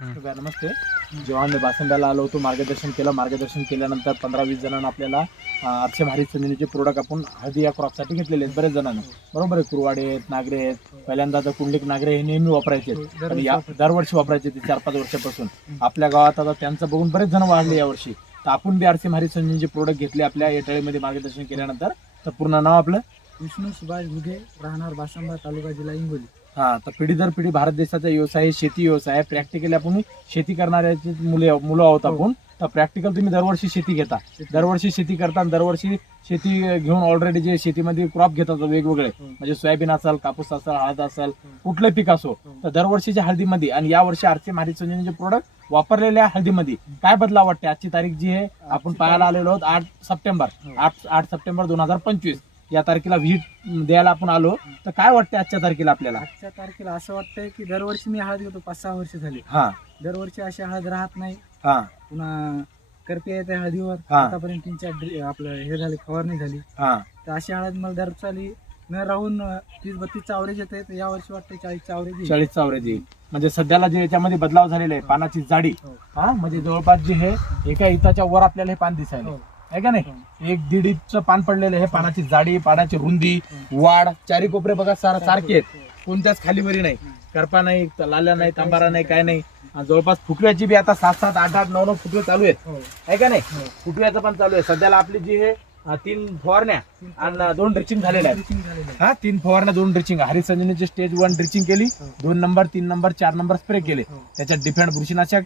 नमस्ते. जेव्हा मी बासंड्याला आलो होतो, मार्गदर्शन केल्यानंतर 15-20 जणांना आपल्याला आरचे भारित संजीवनीचे प्रोडक्ट आपण हळदी या क्रॉपसाठी घेतलेले आहेत बरेच जणांना. बरोबर आहे. कुरवाडे आहेत, नागरे आहेत. पहिल्यांदा तर कुंडलिक नागरे हे नेहमी वापरायचे, दरवर्षी वापरायचे ते 4-5 वर्षापासून. आपल्या गावात आता त्यांचं बघून बरेच जण वाढले यावर्षी. तर आपण बी आरचे भारित संजीवनीचे प्रोडक्ट घेतले आपल्या येटाळीमध्ये मार्गदर्शन केल्यानंतर. तर पूर्ण नाव आपलं विष्णू सुभाष घुगे, राहणार बासंबा, तालुका जिल्हा हिंगोली. हा. तर पिढी दर पिढी भारत देशाचा व्यवसाय शेती व्यवसाय आहे. प्रॅक्टिकली आपण शेती करणाऱ्याची मुलं आहोत आपण. तर प्रॅक्टिकल तुम्ही दरवर्षी शेती घेता, दरवर्षी शेती करता, दरवर्षी शेती घेऊन ऑलरेडी जे शेतीमध्ये क्रॉप घेतात वेगवेगळे, म्हणजे सोयाबीन असेल, कापूस असेल, हळद असेल, कुठलं पीक असो. तर दरवर्षीच्या हळदीमध्ये आणि या वर्षी आरचे भारित संजीवनीचे प्रोडक्ट वापरलेल्या हळदीमध्ये काय बदलाव वाटते? आजची तारीख जी आहे आपण पाहायला आलेलो आहोत 8 सप्टेंबर 2025 या तारखेला व्हीट द्यायला आपण आलो. तर काय वाटतं आजच्या तारखेला आपल्याला? आजच्या तारखेला असं वाटतंय की दरवर्षी मी हळद घेतो, 5-6 वर्ष झाली. हा. दरवर्षी अशी हळद राहत नाही. हा. पुन्हा करपे येते हळदीवर. हा. आतापर्यंत 3-4 आपलं हे झाली, फवारणी झाली. हा. तर अशी हळद मला दर चाली न राहून 30-32 अवरेज येते. तर या वर्षी वाटतं 40 अवरेज. 40 अवरेज येईल. म्हणजे सध्याला जे याच्यामध्ये बदलाव झालेला आहे, पानाची जाडी. हा. म्हणजे जवळपास जे हे एका हिताच्या वर आपल्याला हे पान दिसायला आहे का नाही? 1-1.5 इंच पान पडलेलं आहे. पानाची जाडी, पानाची रुंदी, वाढ, चारी कोपरे बघा सारखे आहेत. कोणत्याच खालीवरी नाही, करपा नाही, लाल्या नाही, तांबारा नाही, काय नाही. जवळपास फुटव्याची बी आता 7-7, 8-8, 9-9 फुटवे चालू आहेत आहे का नाही? फुटव्याचं पण चालू आहे. सध्याला आपली जी हे 3 फवारण्या आणि 2 ड्रिचिंग झालेल्या आहेत. हा. 3 फवारण्या, 2 ड्रिचिंग. हरित संजीवनीची स्टेज 1 ड्रिचिंग केली, 2 नंबर, 3 नंबर, 4 नंबर स्प्रे केले. त्याच्यात डिफेंड बुरशीनाशक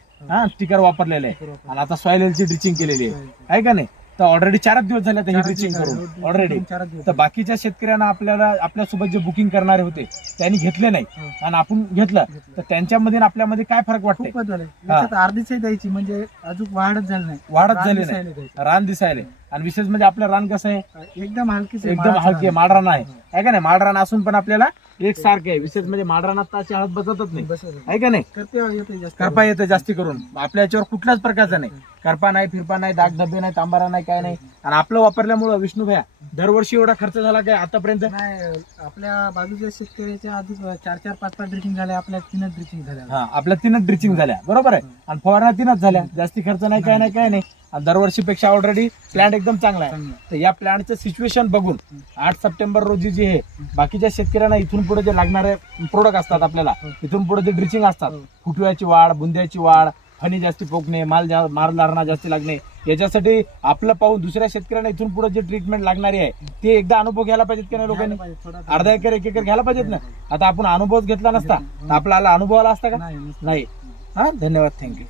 स्टिकर वापरलेले आहे. आणि आता सॉइलची ड्रिचिंग केलेली आहे का नाही? तर ऑलरेडी 4 दिवस झाले हे ड्रिचिंग करून ऑलरेडी. तर बाकीच्या शेतकऱ्यांना आपल्यासोबत जे बुकिंग करणारे होते त्यांनी घेतले नाही आणि आपण घेतलं. तर त्यांच्यामध्ये आणि आपल्यामध्ये काय फरक वाटतंय? खूपच झालंय. त्याच्यात अर्धीच द्यायची, म्हणजे अजून वाढच झाली नाही. वाढत झाली नाही, रान दिसायले. आणि विशेष म्हणजे आपलं रान कसं आहे? एकदम हलकीच, एकदम हलके माळरान आहे का नाही? माळरान असून पण आपल्याला एकसारखे आहे. विशेष म्हणजे माळरानात अशी हळद बसतच नाही आहे का नाही? करपा येते जास्ती करून. आपल्या याच्यावर कुठल्याच प्रकारचा नाही, करपा नाही, फिरपा नाही, दाग धब्बे नाही, तांबारा नाही, काय नाही. आणि आपलं वापरल्यामुळं विष्णू भैया दरवर्षी एवढा खर्च झाला काय आतापर्यंत? नाही. आपल्या बाजूच्या शेतकऱ्याच्या आधी 4-4, 5-5 ड्रिचिंग झाल्या, आपल्या 3च ड्रिचिंग झाल्या. हा. आपल्या 3च ड्रिचिंग झाल्या, बरोबर आहे. आणि फवारण्या 3च झाल्या, जास्ती खर्च नाही, काय नाही, काय नाही. आणि दरवर्षीपेक्षा ऑलरेडी प्लॅन्ट एकदम चांगला आहे. तर या प्लॅन्टचं सिच्युएशन बघून 8 सप्टेंबर रोजी जे हे बाकीच्या शेतकऱ्यांना इथून पुढे जे लागणारे प्रोडक्ट असतात आपल्याला, इथून पुढे जे ड्रिचिंग असतात, फुटव्याची वाढ, बुंद्याची वाढ, फणी जास्ती पोकणे, माल लारणा जास्ती लागणे, याच्यासाठी आपलं पाहून दुसऱ्या शेतकऱ्यांना इथून पुढे जे ट्रीटमेंट लागणारी आहे ते एकदा अनुभव घ्यायला पाहिजेत की नाही लोकांनी? अर्धा एकर 1 एकर घ्यायला पाहिजेत ना. आता आपण अनुभव घेतला नसता तर आपल्याला अनुभव आला असता का? नाही. हा. धन्यवाद. थँक्यू.